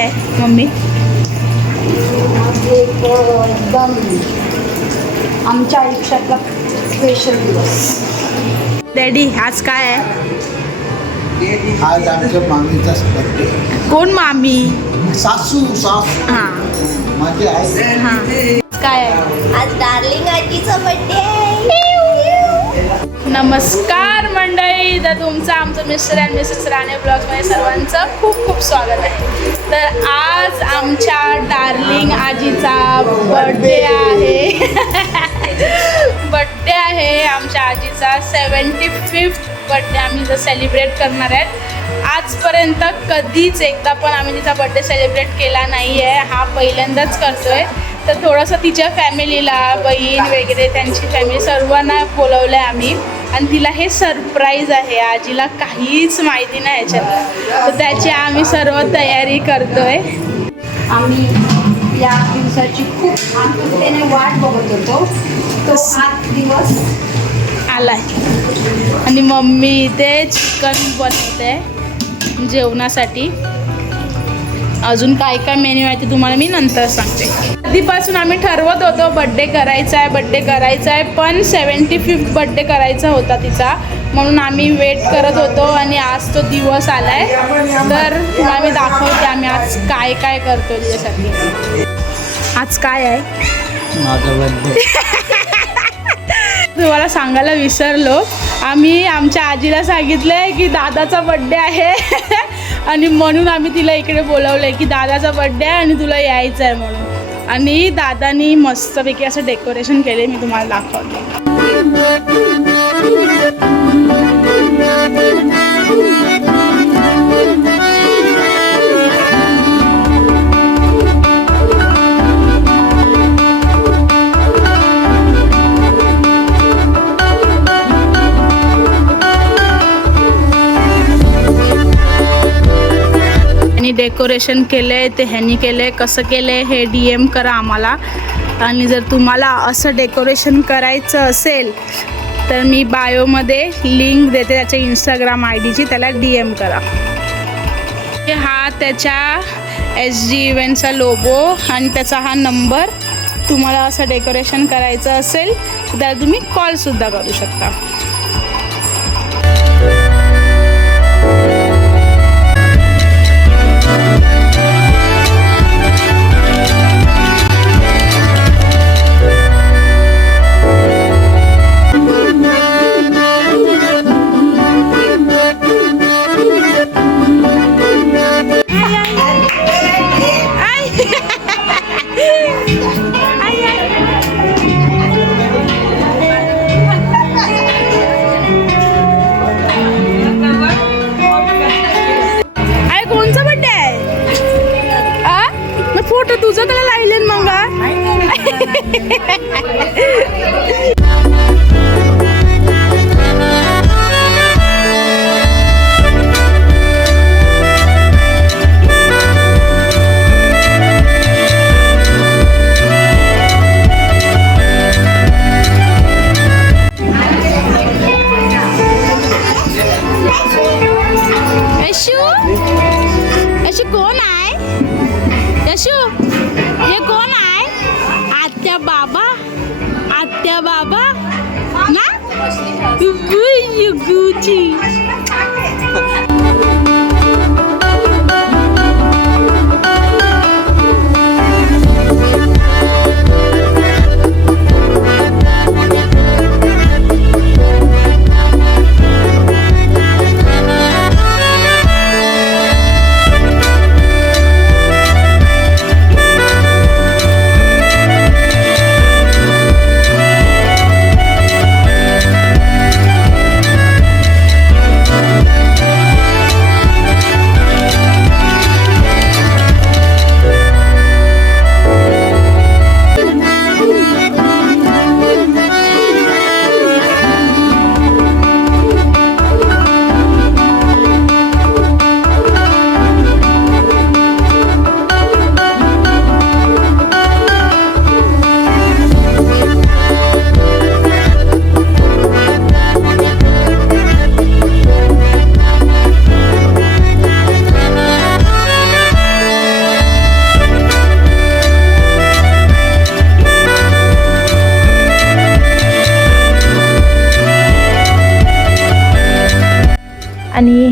Mummy एकदम आमच्या आयुष्यातला स्पेशल दिवस. डॅडी आज काय आहे? आज आमच्या मामीचा बर्थडे. कोण मामी? सासू सासू हां माझी आई. हां काय आहे? आज डार्लिंग आजीचा बर्थडे. नमस्कार मंडळी, तर तुमचं आमचं मिस्टर अँड मिसेस राणे ब्लॉग्समध्ये सर्वांचं खूप खूप स्वागत आहे. तर आज आमच्या डार्लिंग आजीचा बर्थडे आहे. बर्थडे आहे आमच्या आजीचा 75th बर्थडे आम्ही जर सेलिब्रेट करणार आहेत. आजपर्यंत कधीच एकदा पण आम्ही तिचा बर्थडे सेलिब्रेट केला नाही आहे, हा पहिल्यांदाच करतो आहे. तर थोडंसं तिच्या फॅमिलीला, बहीण वगैरे त्यांची फॅमिली सर्वांना बोलवलं आहे आम्ही, आणि तिला हे सरप्राईज आहे. आजीला काहीच माहिती नाही याच्यात, तर त्याची आम्ही सर्व तयारी करतो आहे. आम्ही या दिवसाची खूप आतुरतेने वाट बघत होतो. तो आज दिवस आलाय आणि मम्मी इथे चिकन बनवते जेवणासाठी. अजून काय काय मेन्यू आहे ते तुम्हाला मी नंतर सांगते. आधीपासून आम्ही ठरवत होतो बड्डे करायचा आहे, पण 75th बड्डे करायचा होता तिचा, म्हणून आम्ही वेट करत होतो आणि आज तो दिवस आला आहे. तर आम्ही दाखवते आम्ही आज काय काय करतो तिच्यासाठी. आज काय आहे माझा बर्थडे. तुम्हाला सांगायला विसरलो, आम्ही आमच्या आजीला सांगितलं आहे की दादाचा बड्डे आहे आणि म्हणून आम्ही तिला इकडे बोलवलं आहे की दादाचा बड्डे आहे आणि तुला यायचं आहे म्हणून. आणि दादानी मस्तपैकी असं डेकोरेशन केले, मी तुम्हाला दाखवते. डेकोरेशन केलं आहे ते ह्यांनी केलं आहे. कसं केलं आहे हे DM करा आम्हाला. आणि जर तुम्हाला असं डेकोरेशन करायचं असेल तर मी बायोमध्ये लिंक देते त्याच्या Instagram ID ची, त्याला DM करा. हा त्याच्या SG इव्हेंटचा लोगो आणि त्याचा हा नंबर. तुम्हाला असं डेकोरेशन करायचं असेल तर त्याला तुम्ही कॉलसुद्धा करू शकता. फोटो तुझं त्याला लावले मग. अशी कोण आहे? यशू हे कोण आहे? आत्या बाबा ना गुची.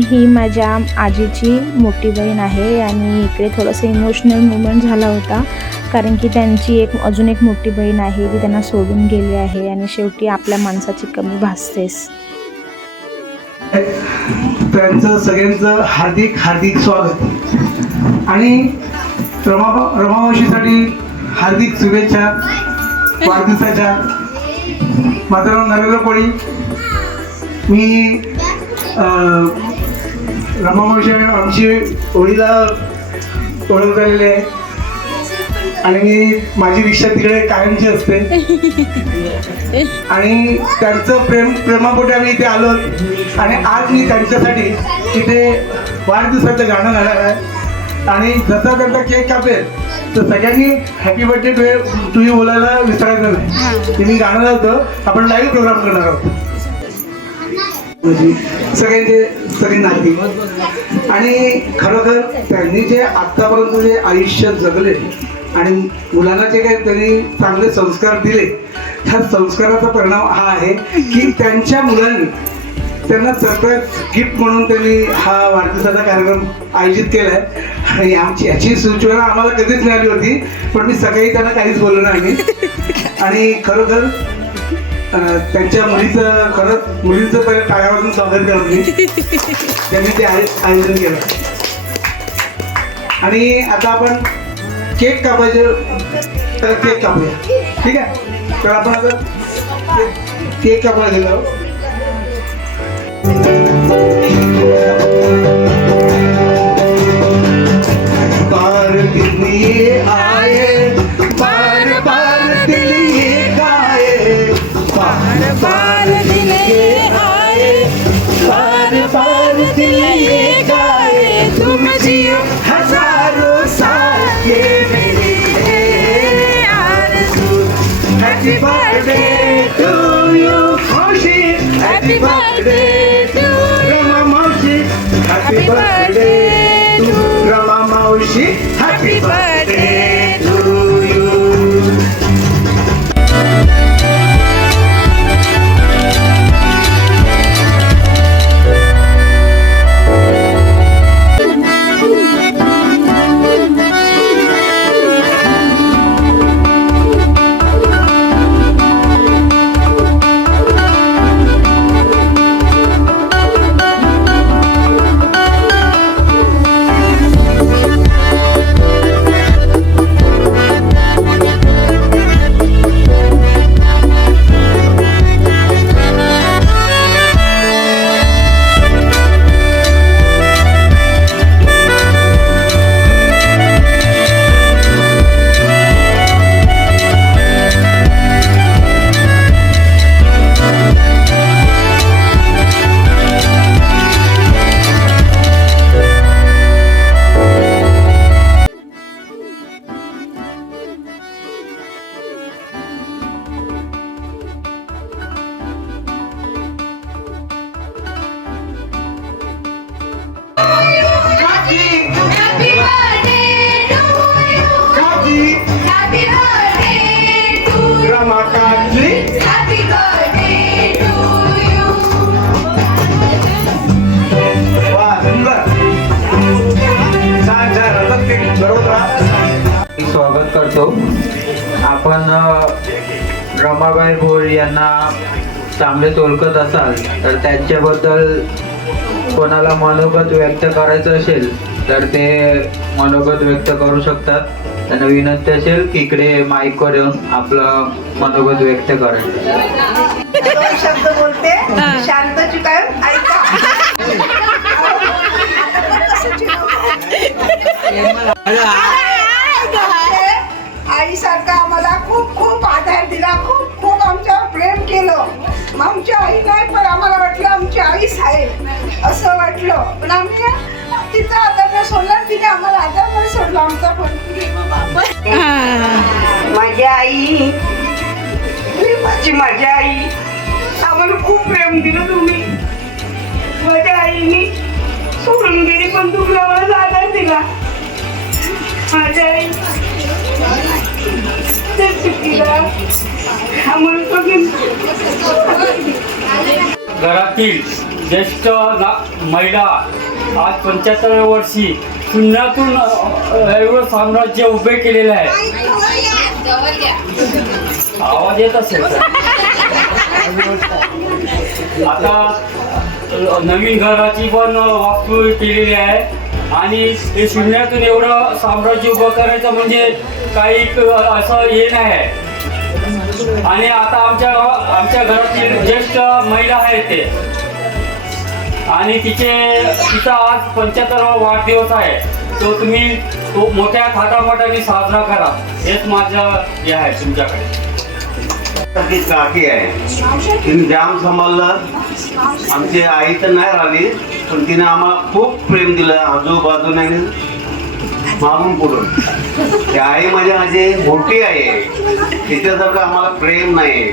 ही माझ्या आजीची मोठी बहीण आहे आणि इकडे थोडंसं इमोशनल मुवमेंट झाला होता, कारण की त्यांची अजून एक मोठी बहीण आहे ती त्यांना सोडून गेली आहे आणि शेवटी आपल्या माणसाची कमी भासतेस. त्यांचं सगळ्यांचं हार्दिक हार्दिक स्वागत आणि रमामावशीसाठी हार्दिक शुभेच्छा वाढदिवसाच्या. माझं नाव नरेंद्र कोळी. मी रमामावशी आमची होळीला ओळख झालेली आहे आणि माझी रिक्षा तिकडे कायमची असते आणि त्यांचं प्रेमापोटी आम्ही इथे आलो आणि आज मी त्यांच्यासाठी इथे वाढदिवसाचं गाणं गाणार आहे आणि जसा त्यांचा केक कापेल तर सगळ्यांनी हॅपी बर्थडे टू यू बोलायला विसरायचं नाही. ते मी गाणं लावतो, आपण लाईव्ह प्रोग्राम करणार आहोत. सगळे नाती आणि खरोखर त्यांनी जे आत्तापर्यंत जे आयुष्य जगले आणि मुलांना जे काही त्यांनी चांगले संस्कार दिले, ह्या संस्काराचा परिणाम हा आहे की त्यांच्या मुलांनी त्यांना सरप्राईज गिफ्ट म्हणून त्यांनी हा वाढदिवसाचा कार्यक्रम आयोजित केला आहे आणि याची सूचना आम्हाला कधीच मिळाली होती, पण मी सकाळी त्यांना काहीच बोललो नाही आणि खरोखर त्यांच्या मुलीचं पहिले टाळ्यावरून स्वागत केलं मी, त्यांनी ते आयोजन केलं. आणि आता आपण केक कापायचे, तर केक कापूया, ठीक आहे. तर आपण आता केक कापायला गेलो. बार दिन ये आए, बार बार दिल ये गाए, बार बार दिल ये आए, बार बार दिल ये गाए, तुम जियो हजारों साल ये मेरी आरज़ू. Happy birthday to you Khushi, happy birthday to Rama मौसी, हैप्पी बर्थडे टू रमा मौसी, हैप्पी बर्थडे टू यू. स्वागत करतो. आपण रमाबाई भोर यांना चांगले ओळखत असाल तर त्यांच्याबद्दल कोणाला मनोगत व्यक्त करायचं असेल तर ते मनोगत व्यक्त करू शकतात. त्यांना विनंती असेल की इकडे माईकवर येऊन आपलं मनोगत व्यक्त करा. शब्द बोलते, शांत चुकाय ऐका. आईसारखा आम्हाला खूप खूप आधार दिला, खूप खूप आमच्यावर प्रेम केलं. आमची आई नाही पण आम्हाला वाटलं आमची आईच आहे असं वाटलं, पण आम्ही तिचा आधार नाही सोडला, तिने आम्हाला आधार नाही सोडला आमचा. पण माझी आई, माझी आई आम्हाला खूप प्रेम दिलं तुम्ही. माझ्या आईने सोडून गेली पण तुम्ही आम्हाला आधार दिला. माझ्या आई घरातील ज्येष्ठ महिला आज 75व्या वर्षी शून्यातून एवढं साम्राज्य उभे केलेलं आहे. आवाज येत असेल तर. आता नवीन घराची पण वास्तू केलेली आहे आणि हे शून्यातून एवढं साम्राज्य उभं करायचं म्हणजे काही असं हे नाही आहे. आणि आता आमच्या घरातील ज्येष्ठ महिला आहेत ते, आणि तिचा आज 75वा वाढदिवस आहे. तो तुम्ही मोठ्या थाटामाटाने साजरा करा, हेच माझं हे आहे तुमच्याकडे. काकी आहे, तिने जाम सांभाळलं. आमची आई तर नाही राहिली, पण तिने आम्हाला खूप प्रेम दिलं आजूबाजूने आणि मागून पुढून. ती आई माझी मोठी आहे, तिच्यासारखं आम्हाला प्रेम नाही.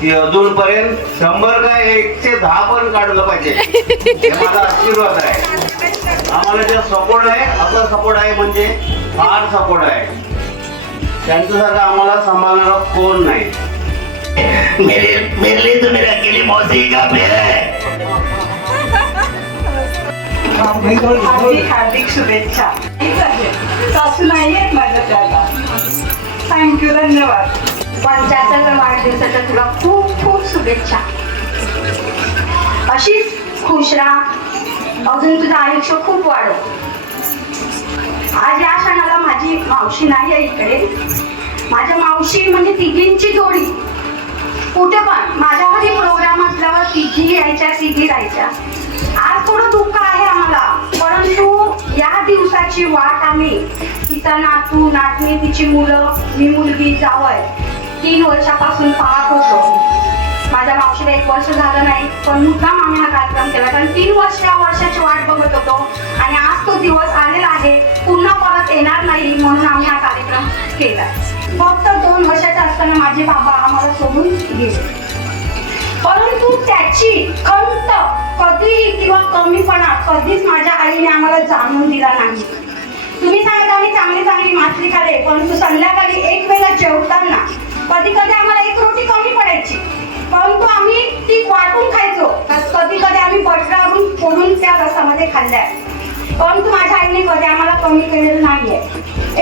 ती अजूनपर्यंत 100 काय 110 पण काढलं पाहिजे, हे माझा आशीर्वाद आहे. आम्हाला जे सपोर्ट आहे, आपला सपोर्ट आहे म्हणजे फार सपोर्ट आहे. त्यांच्यासारखं आम्हाला सांभाळणारा कोण नाही. मेरे लिए तो मेरे अकेली मौसी का प्यार है. हार्दिक शुभेच्छा. सासू नाही आहेत माझ्या त्याला. थँक्यू, धन्यवाद. 75व्या वाढदिवसाच्या तुला खूप खूप शुभेच्छा. अशीच खुश राहा, अजून तुझं आयुष्य खूप वाढव. आज या क्षणाला माझी मावशी नाही आहे इकडे. माझ्या मावशी म्हणजे तिघींची जोडी. कुठे पण माझ्या घरी प्रोग्राम असल्यावर तिघी यायच्या, तिघी राहायच्या. आज थोडं दुःख आहे आम्हाला, परंतु या दिवसाची वाट आम्ही, तिचा नातू नातनी, तिची मुलं, मी मुलगी, जावई 3 वर्षापासून पाहत होतो. माझ्या मावशीला 1 वर्ष झालं नाही, पण मुद्दाम आम्ही हा कार्यक्रम केला, कारण 3 वर्षाची वाट बघत होतो. आणि आज तो दिवस आलेला आहे, पुन्हा परत येणार नाही, म्हणून आम्ही हा कार्यक्रम केला. फक्त 2 वर्षाचे असताना माझे बाबा आम्हाला सोडून गेले, परंतु त्याची खंत कधी किंवा कमीपणा कधीच माझ्या आईने आम्हाला जाणून दिला नाही. तुम्ही सांगता मी चांगली मासली खाल्ले, परंतु संध्याकाळी एक वेळा जेवताना कधी कधी आम्हाला 1 रोटी कमी पडायची, परंतु आम्ही ती वाटून खायचो. कधी कधी आम्ही बटरावरून फोडून त्या रसामध्ये खाल्ल्या, परंतु माझ्या आईने कधी आम्हाला कमी केलेलं नाहीये.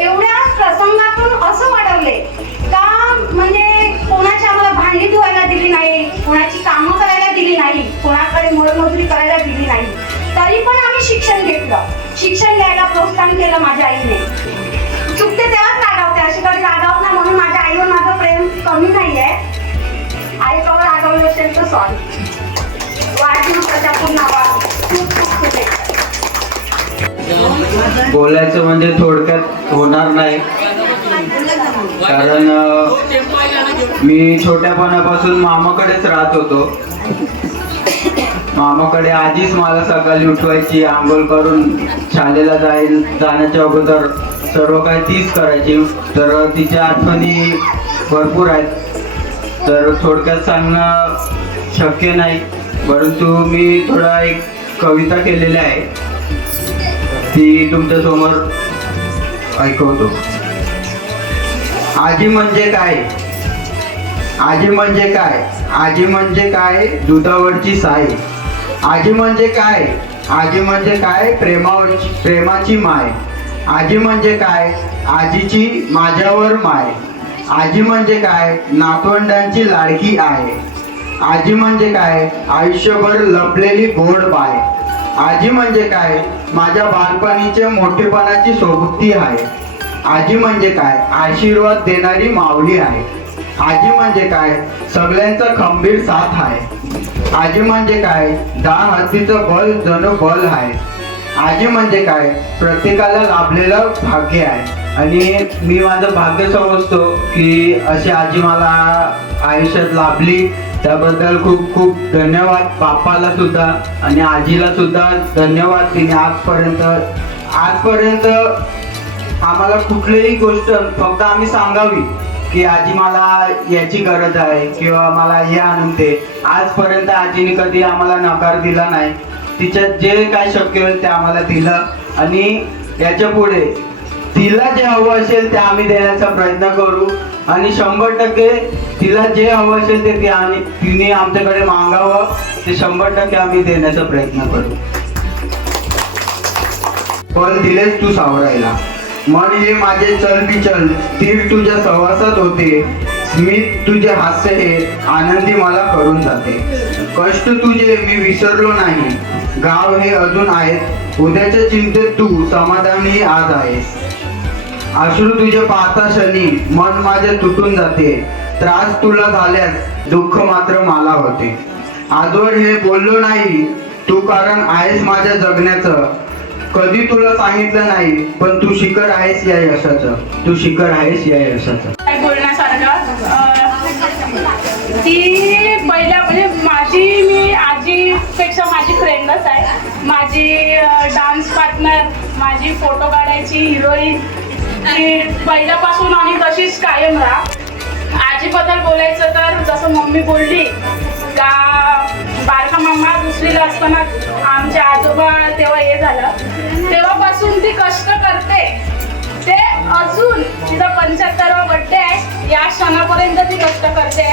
एवढ्या प्रसंगातून असं वाढवले का, म्हणजे कोणाची आम्हाला भांडी धुवायला दिली नाही, कोणाची कामं करायला दिली नाही, कोणाकडे मोलमजुरी करायला दिली नाही, तरी पण आम्ही शिक्षण घेतलं. शिक्षण घ्यायला प्रोत्साहन केलं माझ्या आईने. चुकते तेव्हाच रागावते, अशी कधी रागावत नाही, म्हणून माझ्या आईवर माझं प्रेम कमी नाहीये. आईकडे रागवलं असेल तर सॉरी. वाढदिवसाच्या पुन्हा खूप खूप शुभेच्छा. बोलायचं म्हणजे थोडक्यात होणार नाही, कारण मी छोट्यापणापासून मामाकडेच राहत होतो. मामाकडे आजीच मला सकाळी उठवायची, आंघोळ करून शाळेला जाण्याच्या अगोदर सर्व काही तीच करायची. तर तिच्या आठवणी भरपूर आहेत, तर थोडक्यात सांगणं शक्य नाही, परंतु मी थोडा एक कविता केलेली आहे, ती तुमच्या समोर ऐकवतो. आजी म्हणजे काय, आजी म्हणजे काय, आजी म्हणजे काय दुधावरची साय. आजी म्हणजे काय, आजी म्हणजे काय प्रेमाची माय. आजी म्हणजे काय आजीची माझ्यावर माय. आजी म्हणजे काय नातवंडांची लाडकी आहे. आजी म्हणजे काय आयुष्यभर लपलेली गोड बाय. आजी म्हणजे काय माझ्या बालपणीचे मोठेपणाची सोबती आहे. आजी म्हणजे काय आशीर्वाद देणारी माऊली आहे. आजी म्हणजे काय सगळ्यांचा खंबीर साथ आहे. आजी म्हणजे काय 10 हत्तीचं बल जणू बल आहे. आजी म्हणजे काय प्रत्येकाला लाभलेलं भाग्य आहे. आणि मी माझं भाग्य समजतो की अशी आजी मला आयुष्यात लाभली, त्याबद्दल खूप खूप धन्यवाद. बाप्पाला सुद्धा आणि आजीला सुद्धा धन्यवाद. तिने आजपर्यंत आम्हाला कुठलीही गोष्ट फक्त आम्ही सांगावी की आजी मला याची गरज आहे किंवा मला हे आणून दे. आजपर्यंत आजीने कधी आम्हाला नकार दिला नाही. तिच्यात जे काय शक्य होईल ते आम्हाला दिलं आणि याच्या पुढे तिला जे हवं असेल ते आम्ही देण्याचा प्रयत्न करू. आणि 100% तिला जे हवं असेल ते तिने आमच्याकडे मागावं, ते 100% आम्ही देण्याचा प्रयत्न करू. पण दिलेस तू सावरायला, मन हे माझे चल बिचल, तीर तुझ्या सहवासात होते, स्मित तुझे हास्य हे आनंदी मला करून जाते. कष्ट तुझे मी विसरलो नाही, गाव हे अजून आहेत, उद्याच्या चिंतेत तू समाधानी आज आहेस. अश्रू तुझे पाहता क्षणी मन माझे तुटून जाते, त्रास तुला झाल्यास दुःख मात्र मला होते. आजवर हे बोललो नाही तू कारण आहेस माझ्या जगण्याचं, कधी तुला सांगितलं नाही पण तू शिखर आहेस या यशाचं, तू शिखर आहेस या यशाचं. काय बोलण्यासारखं ती पहिल्या म्हणजे मी आजीपेक्षा माझी फ्रेंडच आहे, माझी डान्स पार्टनर, माझी फोटो काढायची हिरोईन, ती पहिल्यापासून आणि तशीच कायम राहा. आजीबद्दल बोलायचं तर जसं मम्मी बोलली का बारका मामा दुसरीला असताना आमचे आजोबा तेव्हा हे झालं, तेव्हापासून ती कष्ट करते, ते अजून तिचा 75वा बर्थडे आहे या क्षणापर्यंत ती कष्ट करते.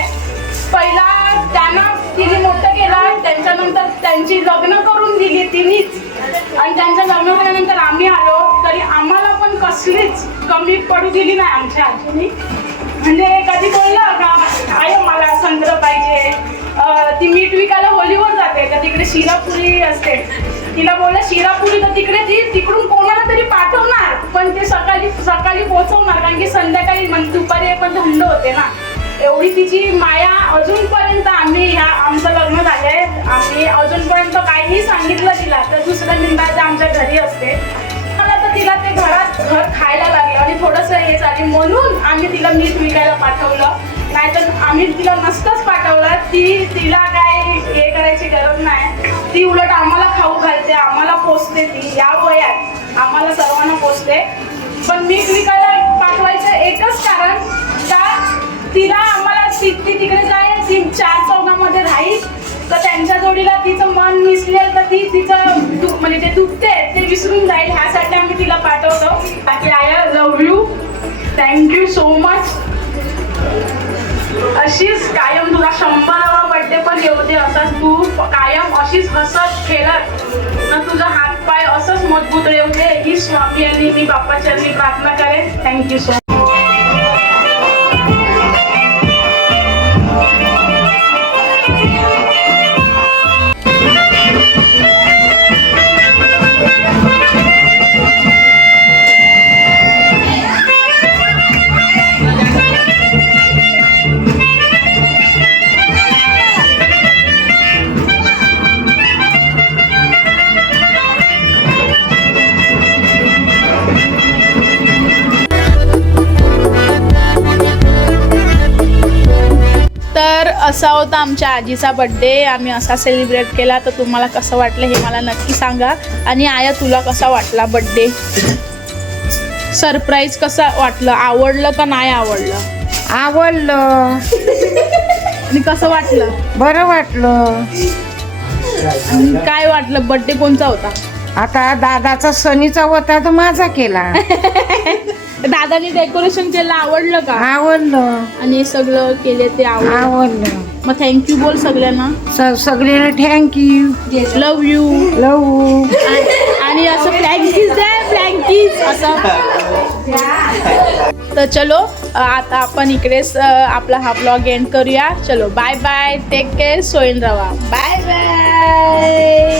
पहिला त्यांना तिने मोठं केलं, त्यांच्यानंतर त्यांची लग्न करून दिली तिनेच, आणि त्यांचं लग्न झाल्यानंतर आम्ही आलो तरी आम्हाला पण कसलीच कमी पडू दिली नाही आमच्या आजीने. म्हणजे कधी बोललं का आय मला संत्र पाहिजे, ती मीठ विकायला होलीवर जाते तर तिकडे शिरापुरी असते, तिला बोललं शिरापुरी तर तिकडे ती तिकडून कोणाला तरी पाठवणार, पण ते सकाळी पोहोचवणार कारण की संध्याकाळी दुपारी पण थंड होते ना. एवढी तिची माया अजूनपर्यंत आम्ही आमचं लग्न झालंय, आम्ही अजूनपर्यंत काहीही सांगितलं तिला तर दुसऱ्या मिनिटात आमच्या घरी असते. मला तर तिला ते घर खायला लागलं आणि थोडंसं हे झाली म्हणून आम्ही तिला मीठ विकायला पाठवलं, नाहीतर आम्ही तिला नसतंच पाठवलं. तिला काय हे करायची गरज नाही, ती उलट आम्हाला खाऊ घालते, आम्हाला पोचते, ती या वयात आम्हाला सर्वांना पोचते. पण मीठ विकायला पाठवायचं एकच कारण का तिला आम्हाला ती तिकडे जाईल, ती 4 चौघांमध्ये राहील तर त्यांच्या जोडीला तिचं मन मिसलेल तर ती तिचं म्हणजे ते दुखते ते विसरून जाईल, ह्यासाठी आम्ही तिला पाठवतो. बाकी I love you, thank you so much. अशीच कायम तुला 100वा बर्थडे पण येऊ दे, असंच तू कायम अशीच हसत खेळत ना तुझा हात पाय असंच मजबूत राहू दे, ही स्वामी यांनी मी बाप्पाच्या प्रार्थना करेन. Thank you so much. असा होता आमच्या आजीचा बर्थडे, आम्ही असा सेलिब्रेट केला. तर तुम्हाला कसं वाटलं हे मला नक्की सांगा. आणि आया तुला कसा वाटला बर्थडे, सरप्राईज कसा वाटलं, आवडलं का नाही आवडलं? आवडलं. आणि कसं वाटलं? बरं वाटलं. काय वाटलं, बर्थडे कोणचा होता? आता दादाचा सनीचा होता तर माझा केला. दादानी डेकोरेशन केलं, आवडलं का? आवडलं. आणि सगळं केले ते आवडलं. मग थँक्यू बोल सगळ्यांना. सगळ्यांना थँक्यू, लव यू. आणि असं फ्लँकीज द्या, फ्लँकीज असं. तर चलो आता आपण इकडेच आपला हा ब्लॉग एंड करूया. चलो बाय बाय, टेक केअर, सोयन रवा, बाय बाय.